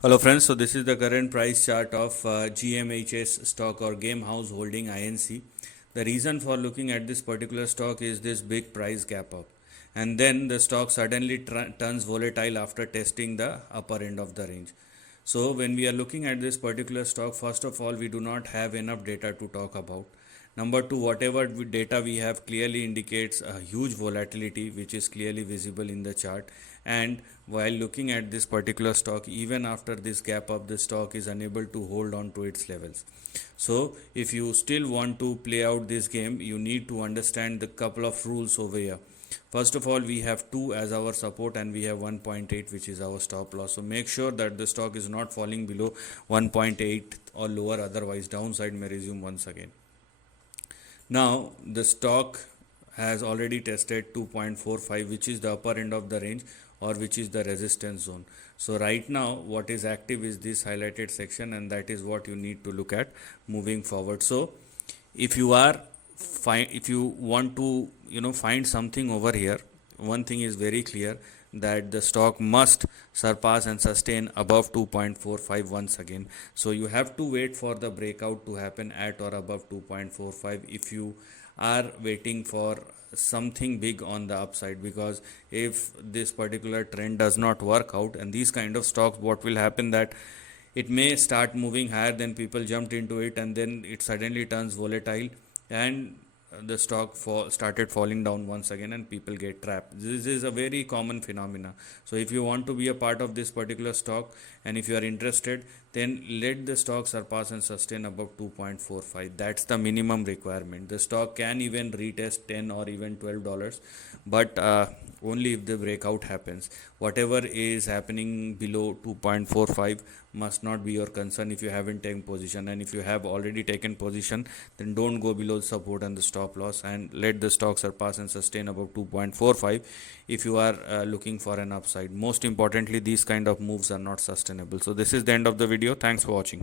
Hello friends, so this is the current price chart of GMHS stock or Gamehouse Holding INC. The reason for looking at this particular stock is this big price gap up, and then the stock suddenly turns volatile after testing the upper end of the range. So when we are looking at this particular stock, first of all, we do not have enough data to talk about. Number two, whatever data we have clearly indicates a huge volatility, which is clearly visible in the chart. And while looking at this particular stock, even after this gap up, the stock is unable to hold on to its levels. So if you still want to play out this game, you need to understand the couple of rules over here. First of all, we have 2 as our support and we have 1.8 which is our stop loss. So make sure that the stock is not falling below 1.8 or lower, otherwise downside may resume once again. Now the stock has already tested 2.45, which is the upper end of the range or which is the resistance zone. So right now what is active is this highlighted section, and that is what you need to look at moving forward. So if you want to find something over here, one thing is very clear, that the stock must surpass and sustain above 2.45 once again. So you have to wait for the breakout to happen at or above 2.45 if you are waiting for something big on the upside, because if this particular trend does not work out, and these kind of stocks, what will happen, that it may start moving higher than people jumped into it, and then it suddenly turns volatile and the stock started falling down once again and people get trapped. This is a very common phenomena. So if you want to be a part of this particular stock and if you are interested, then let the stock surpass and sustain above 2.45. That's the minimum requirement. The stock can even retest 10 or even $12, but only if the breakout happens. Whatever is happening below 2.45 must not be your concern if you haven't taken position, and if you have already taken position, then don't go below the support and the stop loss, and let the stock surpass and sustain above 2.45 if you are looking for an upside. Most importantly, these kind of moves are not sustainable. So this is the end of the video. Thanks for watching.